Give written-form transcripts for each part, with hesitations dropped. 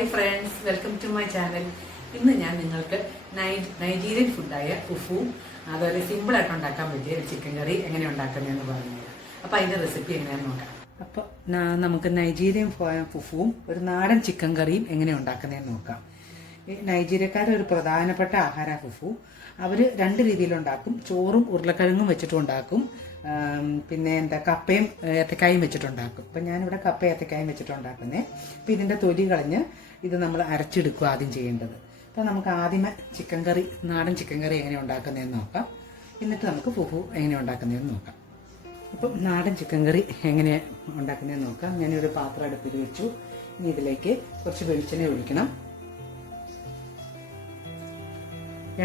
Hi friends, welcome to my channel. ഇന്ന് ഞാൻ നിങ്ങൾക്ക് നൈജീരിയൻ ഫുഡായ ഫുഫു, അതുപോലെ സിമ്പിളായിട്ട് ഉണ്ടാക്കാൻ പറ്റിയ ഒരു ചിക്കൻ കറി എങ്ങനെ ഉണ്ടാക്കുന്നതെന്ന് പറഞ്ഞുതരാം. അപ്പോൾ അതിൻ്റെ റെസിപ്പി എങ്ങനെയാണെന്ന് നോക്കാം. അപ്പോൾ നമുക്ക് നൈജീരിയൻ ഫുഫുവും ഒരു നാടൻ ചിക്കൻ കറിയും എങ്ങനെ ഉണ്ടാക്കുന്നതെന്ന് നോക്കാം. നൈജീരിയക്കാരുടെ ഒരു പ്രധാനപ്പെട്ട ആഹാര ഫുഫു. അവർ രണ്ട് രീതിയിലുണ്ടാക്കും. ചോറും ഉരുളക്കിഴങ്ങും വെച്ചിട്ടും ഉണ്ടാക്കും, പിന്നെ കപ്പയും ഏത്തക്കായും വെച്ചിട്ടുണ്ടാക്കും. അപ്പം ഞാനിവിടെ കപ്പ ഏത്തക്കായും വെച്ചിട്ടുണ്ടാക്കുന്നത്. അപ്പോൾ ഇതിൻ്റെ തൊലി കളഞ്ഞ് ഇത് നമ്മൾ അരച്ചെടുക്കുക ആദ്യം ചെയ്യേണ്ടത്. അപ്പോൾ നമുക്ക് ആദ്യമേ ചിക്കൻ കറി, നാടൻ ചിക്കൻ കറി എങ്ങനെ ഉണ്ടാക്കുന്നതെന്ന് നോക്കാം. എന്നിട്ട് നമുക്ക് ഫുഫു എങ്ങനെ ഉണ്ടാക്കുന്നതെന്ന് നോക്കാം. അപ്പം നാടൻ ചിക്കൻ കറി എങ്ങനെ ഉണ്ടാക്കുന്നതെന്ന് നോക്കാം. ഞാനൊരു പാത്രം അടുപ്പിൽ വെച്ചു. ഇനി ഇതിലേക്ക് കുറച്ച് വെളിച്ചെണ്ണ ഒഴിക്കണം.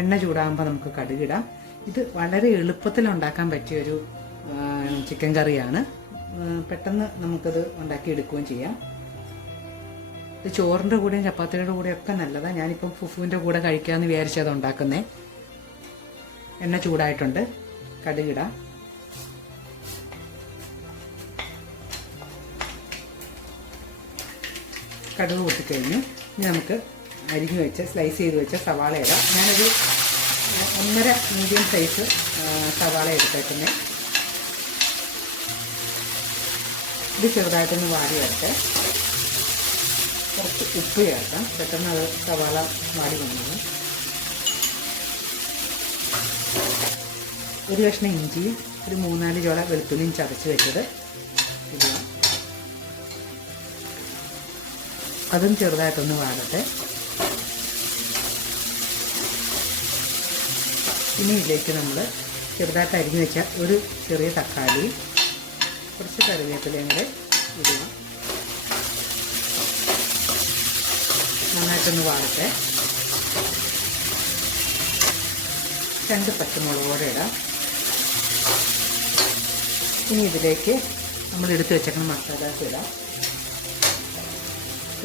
എണ്ണ ചൂടാകുമ്പോൾ നമുക്ക് കടുകിടാം. ഇത് വളരെ എളുപ്പത്തിൽ ഉണ്ടാക്കാൻ പറ്റിയൊരു ചിക്കൻ കറിയാണ്. പെട്ടെന്ന് നമുക്കത് ഉണ്ടാക്കിയെടുക്കുകയും ചെയ്യാം. ഇത് ചോറിൻ്റെ കൂടെയും ചപ്പാത്തിയുടെ കൂടെയും ഒക്കെ നല്ലതാണ്. ഞാനിപ്പം ഫുഫുവിൻ്റെ കൂടെ കഴിക്കാമെന്ന് വിചാരിച്ചത് ഉണ്ടാക്കുന്നേ. എണ്ണ ചൂടായിട്ടുണ്ട്, കടുകിടാം. കടുക് പൊട്ടിക്കഴിഞ്ഞു. ഇനി നമുക്ക് അരിഞ്ഞു വെച്ച് സ്ലൈസ് ചെയ്ത് വെച്ച സവാള ഇടാം. ഞാനൊരു 1.5 മീഡിയം സൈസ് സവാള എടുത്തേക്കുന്നത്. ഇത് ചെറുതായിട്ടൊന്ന് വാടി വരട്ടെ. കുറച്ച് ഉപ്പ് ചേർക്കാം, പെട്ടെന്ന് അത് സവാള വാടി വന്നു. ഒരു കഷ്ണം ഇഞ്ചിയും ഒരു 3-4 ചോള വെളുത്തുള്ളിയും ചതച്ച് വെച്ചത് ഇടുക. അതും ചെറുതായിട്ടൊന്ന് വാടട്ടെ. ഇനി ഇതിലേക്ക് നമ്മൾ ചെറുതായിട്ട് അരിഞ്ഞു വെച്ച ഒരു ചെറിയ തക്കാളി, കുറച്ച് കറിവേപ്പിലയും കൂടെ ഇടുക. നന്നായിട്ടൊന്ന് വാടട്ടെ. 2 പച്ചമുളക് കൂടെ ഇടാം. ഇനി ഇതിലേക്ക് നമ്മൾ എടുത്ത് വെച്ചേക്കുന്ന മസാലാസ് ഇടാം.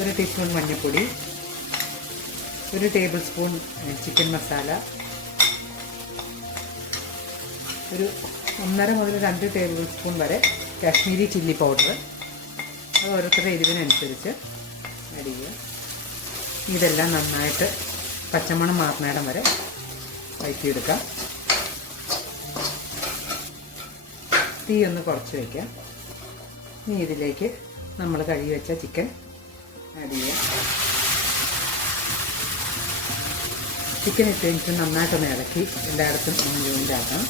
1 ടീസ്പൂൺ മഞ്ഞൾപ്പൊടി, 1 ടേബിൾ സ്പൂൺ ചിക്കൻ മസാല, ഒരു 1.5 മുതൽ 2 ടേബിൾ സ്പൂൺ വരെ കാശ്മീരി ചില്ലി പൗഡർ. അത് ഓരോരുത്തരുടെ എരിവിനനുസരിച്ച് ആഡ് ചെയ്യുക. ഇതെല്ലാം നന്നായിട്ട് പച്ചമണം മാറുന്നിടം വരെ വഴറ്റിയെടുക്കാം. തീ ഒന്ന് കുറച്ച് വയ്ക്കാം. ഇനി ഇതിലേക്ക് നമ്മൾ കഴുകി വെച്ച ചിക്കൻ ആഡ് ചെയ്യുക. ചിക്കൻ ഇട്ട് കഴിഞ്ഞിട്ട് നന്നായിട്ടൊന്ന് ഇളക്കി എല്ലായിടത്തും ഒന്ന് ജോയിൻ്റാക്കാം.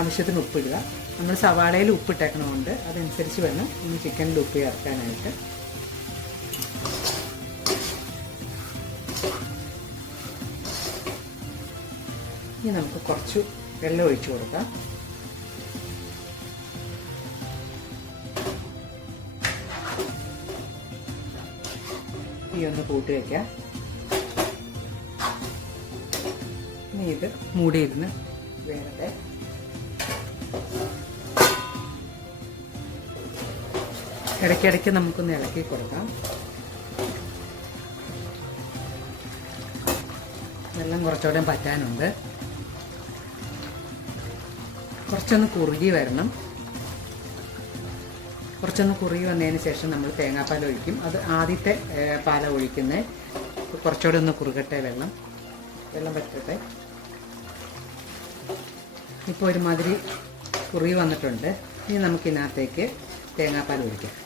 ആവശ്യത്തിന് ഉപ്പിടുക. നമ്മൾ സവാളയിൽ ഉപ്പിട്ടേക്കണമുണ്ട്, അതനുസരിച്ച് വേണം ഇനി ചിക്കനിൽ ഉപ്പ് ചേർക്കാനായിട്ട്. ഇനി നമുക്ക് കുറച്ച് വെള്ളം ഒഴിച്ചു കൊടുക്കാം. ഈ ഒന്ന് കൂട്ടി വയ്ക്കാം. ഇനി ഇത് മൂടിയിരുന്ന് വേറെ ഇടയ്ക്കിടയ്ക്ക് നമുക്കൊന്ന് ഇളക്കി കൊടുക്കാം. വെള്ളം കുറച്ചുകൂടെ പറ്റാനുണ്ട്. കുറച്ചൊന്ന് കുറുകി വരണം. കുറച്ചൊന്ന് കുറുകി വന്നതിന് ശേഷം നമ്മൾ തേങ്ങാപ്പാൽ ഒഴിക്കും. അത് ആദ്യത്തെ പാല ഒഴിക്കുന്നത്. കുറച്ചുകൂടെ ഒന്ന് കുറുകട്ടെ, വെള്ളം പറ്റട്ടെ. ഇപ്പോൾ ഒരുമാതിരി കുറുകി വന്നിട്ടുണ്ട്. ഇനി നമുക്കിതിനകത്തേക്ക് തേങ്ങാപ്പാൽ ഒഴിക്കാം.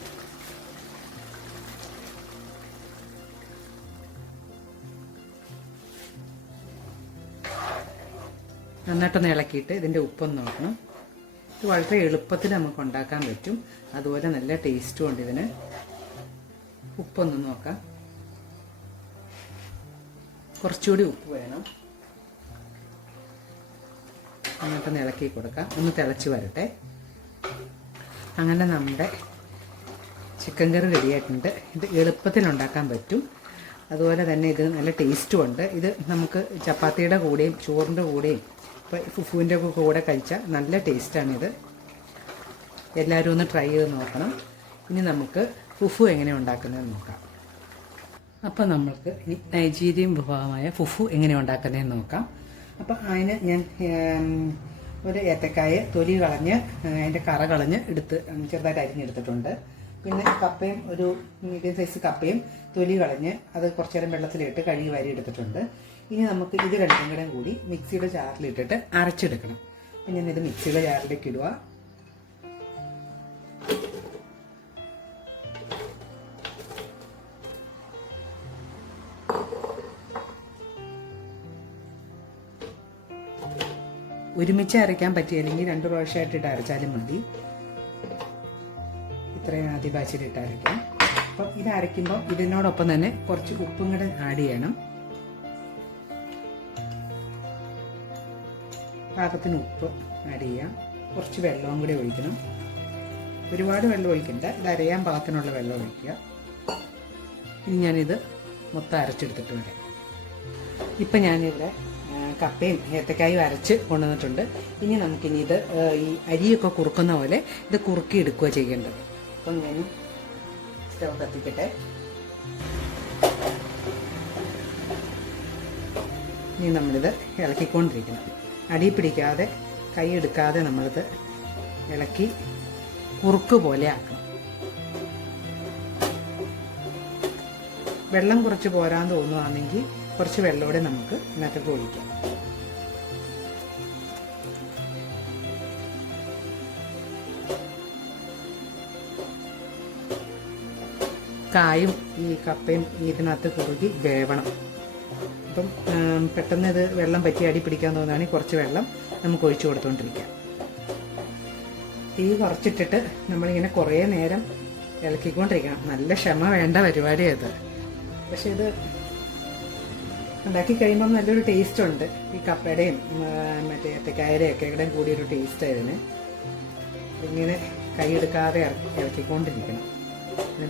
നന്നായിട്ടൊന്ന് ഇളക്കിയിട്ട് ഇതിൻ്റെ ഉപ്പൊന്ന് നോക്കണം. ഇത് വളരെ എളുപ്പത്തിൽ നമുക്ക് ഉണ്ടാക്കാൻ പറ്റും. അതുപോലെ നല്ല ടേസ്റ്റും ഉണ്ട് ഇതിന്. ഉപ്പൊന്ന് നോക്കാം. കുറച്ചുകൂടി ഉപ്പ് വേണം. നന്നായിട്ടൊന്ന് ഇളക്കി കൊടുക്കാം. ഒന്ന് തിളച്ച് വരട്ടെ. അങ്ങനെ നമ്മുടെ ചിക്കൻ കറി റെഡിയായിട്ടുണ്ട്. ഇത് എളുപ്പത്തിൽ ഉണ്ടാക്കാൻ പറ്റും. അതുപോലെ തന്നെ ഇത് നല്ല ടേസ്റ്റും ഉണ്ട്. ഇത് നമുക്ക് ചപ്പാത്തിയുടെ കൂടെയും ചോറിൻ്റെ കൂടെയും ഇപ്പോൾ ഫുഫുവിൻ്റെ കൂടെ കഴിച്ചാൽ നല്ല ടേസ്റ്റാണിത്. എല്ലാവരും ഒന്ന് ട്രൈ ചെയ്ത് നോക്കണം. ഇനി നമുക്ക് ഫുഫു എങ്ങനെ ഉണ്ടാക്കുന്നതെന്ന് നോക്കാം. അപ്പോൾ നമ്മൾക്ക് ഇനി നൈജീരിയൻ വിഭവമായ ഫുഫു എങ്ങനെ ഉണ്ടാക്കുന്നതെന്ന് നോക്കാം. അപ്പോൾ അതിന് ഞാൻ ഒരു ഏത്തക്കായ തൊലി കളഞ്ഞ് അതിൻ്റെ കറ കളഞ്ഞ് ചെറുതായിട്ട് അരിഞ്ഞെടുത്തിട്ടുണ്ട്. പിന്നെ കപ്പയും ഒരു മീഡിയം സൈസ് കപ്പയും തൊലി കളഞ്ഞ് അത് കുറച്ചു നേരം വെള്ളത്തിലിട്ട് കഴുകി വാരി എടുത്തിട്ടുണ്ട്. ഇനി നമുക്ക് ഇത് രണ്ടും കൂടെ കൂടി മിക്സിയുടെ ജാറിലിട്ടിട്ട് അരച്ചെടുക്കണം. അപ്പം ഞാനിത് മിക്സിയുടെ ജാറിലേക്ക് ഇടുക. ഒരുമിച്ച് അരയ്ക്കാൻ പറ്റിയില്ലെങ്കിൽ 2 പ്രാവശ്യമായിട്ടിട്ട് അരച്ചാലും മതി. ഇത്രയും ആദ്യ ബാച്ചിലിട്ട് അരയ്ക്കാം. അപ്പം ഇത് അരയ്ക്കുമ്പോൾ ഇതിനോടൊപ്പം തന്നെ കുറച്ച് ഉപ്പും കൂടെ ആഡ് ചെയ്യണം. പാകത്തിന് ഉപ്പ് ആഡ് ചെയ്യാം. കുറച്ച് വെള്ളവും കൂടി ഒഴിക്കണം. ഒരുപാട് വെള്ളം ഒഴിക്കണ്ട, ഇത് അരയാൻ പാകത്തിനുള്ള വെള്ളം ഒഴിക്കുക. ഇനി ഞാനിത് മൊത്തം അരച്ചെടുത്തിട്ട് വരാം. ഇപ്പം ഞാനിവിടെ കപ്പയും ഏത്തക്കായും അരച്ച് കൊണ്ടുവന്നിട്ടുണ്ട്. ഇനി നമുക്കിനി ഇത് ഈ അരിയൊക്കെ കുറുക്കുന്ന പോലെ ഇത് കുറുക്കി എടുക്കുക ചെയ്യേണ്ടത്. അപ്പം ഞാൻ സ്റ്റവ് കത്തിക്കട്ടെ. ഇനി നമ്മളിത് ഇളക്കിക്കൊണ്ടിരിക്കണം. അടി പിടിക്കാതെ കൈ എടുക്കാതെ നമ്മളിത് ഇളക്കി കുറുക്ക് പോലെ ആക്കണം. വെള്ളം കുറച്ച് പോരാൻ തോന്നുകയാണെങ്കിൽ കുറച്ച് വെള്ളമൂടെ നമുക്ക് ഇതിനകത്തേക്ക് ഒഴിക്കാം. കായും ഈ കപ്പയും ഇതിനകത്ത് കുറുകി വേവണം. അപ്പം പെട്ടെന്ന് ഇത് വെള്ളം പറ്റി അടി പിടിക്കാൻ തോന്നുകയാണെങ്കിൽ കുറച്ച് വെള്ളം നമുക്ക് ഒഴിച്ചു കൊടുത്തുകൊണ്ടിരിക്കാം. തീ കുറച്ചിട്ടിട്ട് നമ്മളിങ്ങനെ കുറേ നേരം ഇളക്കിക്കൊണ്ടിരിക്കണം. നല്ല ക്ഷമ വേണ്ട പരിപാടിയത്. പക്ഷെ ഇത് ഉണ്ടാക്കി കഴിയുമ്പം നല്ലൊരു ടേസ്റ്റ് ഉണ്ട്. ഈ കപ്പയുടെയും മറ്റേ ഏത്തക്കായയുടെയും ഒക്കെ ഇവിടെയും കൂടിയൊരു ടേസ്റ്റ് ആയതിന്. ഇങ്ങനെ കൈയെടുക്കാതെ ഇളക്കിക്കൊണ്ടിരിക്കണം.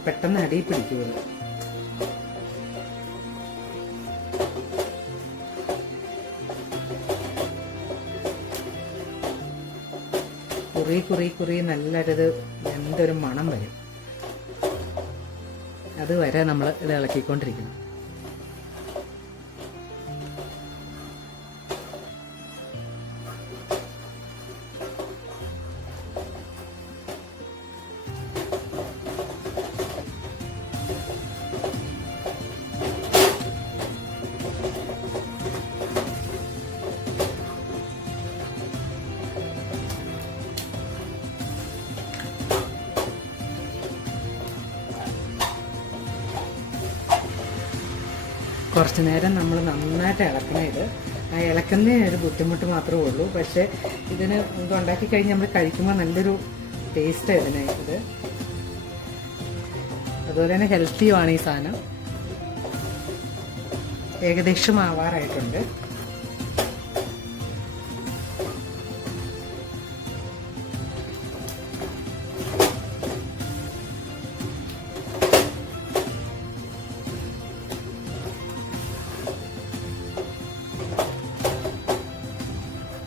പെട്ടെന്ന് അടി പിടിക്കുകയുള്ളൂ. കുറി നല്ലൊരു എന്തൊരു മണം വരും. അതുവരെ നമ്മൾ ഇത് ഇളക്കിക്കൊണ്ടിരിക്കണം. കുറച്ച് നേരം നമ്മൾ നന്നായിട്ട് ഇളക്കണം. ഇത് ആ ഇളക്കുന്നതിന് ഒരു ബുദ്ധിമുട്ട് മാത്രമേ ഉള്ളൂ. പക്ഷേ ഇതിന് ഇത് ഉണ്ടാക്കി കഴിഞ്ഞ് നമ്മൾ കഴിക്കുമ്പോൾ നല്ലൊരു ടേസ്റ്റ് ഇതിന്. ഇത് അതുപോലെ തന്നെ ഹെൽത്തിയുമാണ് ഈ സാധനം. ഏകദേശം ആവാറായിട്ടുണ്ട്.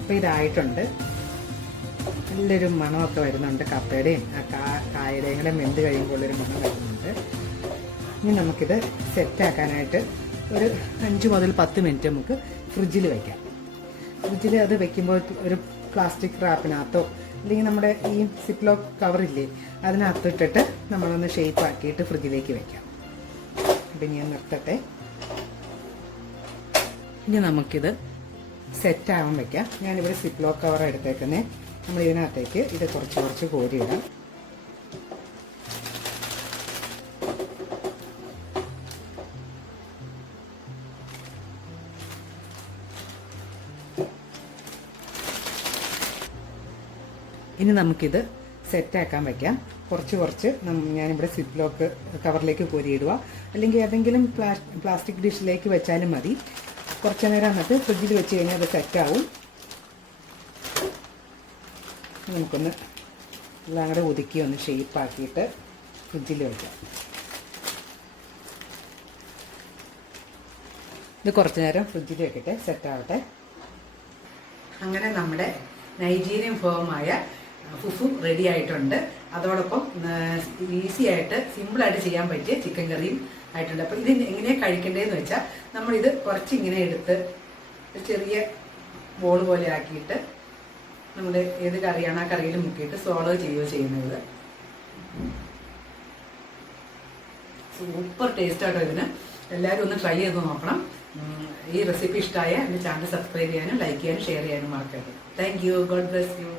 അപ്പോൾ ഇതായിട്ടുണ്ട്. നല്ലൊരു മണമൊക്കെ വരുന്നുണ്ട്. കപ്പയുടെയും കായയുടെയും കൂടെ വെന്ത് കഴിയുമ്പോഴൊരു മണം വരുന്നുണ്ട്. ഇനി നമുക്കിത് സെറ്റാക്കാനായിട്ട് ഒരു 5 മുതൽ 10 മിനിറ്റ് നമുക്ക് ഫ്രിഡ്ജിൽ വയ്ക്കാം. ഫ്രിഡ്ജിൽ അത് വെക്കുമ്പോൾ ഒരു പ്ലാസ്റ്റിക് റാപ്പിനകത്തോ അല്ലെങ്കിൽ നമ്മുടെ ഈ സിപ്ലോക്ക് കവറില്ലേ അതിനകത്തിട്ടിട്ട് നമ്മളൊന്ന് ഷേപ്പ് ആക്കിയിട്ട് ഫ്രിഡ്ജിലേക്ക് വയ്ക്കാം. അപ്പം ഞാൻ നിർത്തട്ടെ. ഇനി നമുക്കിത് സെറ്റാവാൻ വയ്ക്കാം. ഞാനിവിടെ സിപ്ലോക്ക് കവർ എടുത്തേക്കുന്നത്. നമ്മൾ ഇതിനകത്തേക്ക് ഇത് കുറച്ച് കോരിയിടാം. ഇനി നമുക്കിത് സെറ്റാക്കാൻ വയ്ക്കാം. കുറച്ച് ഞാനിവിടെ സിപ്ലോക്ക് കവറിലേക്ക് കോരിയിടുക. അല്ലെങ്കിൽ ഏതെങ്കിലും പ്ലാസ്റ്റിക് ഡിഷിലേക്ക് വെച്ചാലും മതി. കുറച്ച് നേരം എന്നിട്ട് ഫ്രിഡ്ജിൽ വെച്ച് കഴിഞ്ഞാൽ അത് സെറ്റാവും. നമുക്കൊന്ന് എല്ലാം കൂടെ ഒതുക്കി ഒന്ന് ഷേപ്പാക്കിയിട്ട് ഫ്രിഡ്ജിൽ വയ്ക്കാം. ഇത് കുറച്ച് നേരം ഫ്രിഡ്ജിൽ വെക്കട്ടെ, സെറ്റാവട്ടെ. അങ്ങനെ നമ്മുടെ നൈജീരിയൻ വിഭവമായ ഫുഫു റെഡി ആയിട്ടുണ്ട്. അതോടൊപ്പം ഈസി ആയിട്ട് സിമ്പിളായിട്ട് ചെയ്യാൻ പറ്റിയ ചിക്കൻ കറിയും ആയിട്ടുണ്ട്. അപ്പോൾ ഇത് എങ്ങനെയാണ് കഴിക്കേണ്ടതെന്ന് വെച്ചാൽ നമ്മളിത് കുറച്ച് ഇങ്ങനെ എടുത്ത് ചെറിയ ബോൾ പോലെ ആക്കിയിട്ട് നമ്മുടെ ഏത് കറിയാണ് ആ കറിയിൽ മുക്കിയിട്ട് swallow ചെയ്യുകയോ ചെയ്യുന്നത്. സൂപ്പർ ടേസ്റ്റ് ആട്ടോ ഇതിന്. എല്ലാവരും ഒന്ന് ട്രൈ ചെയ്ത് നോക്കണം. ഈ റെസിപ്പി ഇഷ്ടമായ എൻ്റെ ചാനൽ സബ്സ്ക്രൈബ് ചെയ്യാനും ലൈക്ക് ചെയ്യാനും ഷെയർ ചെയ്യാനും മറക്കരുത്. Thank you. God bless you.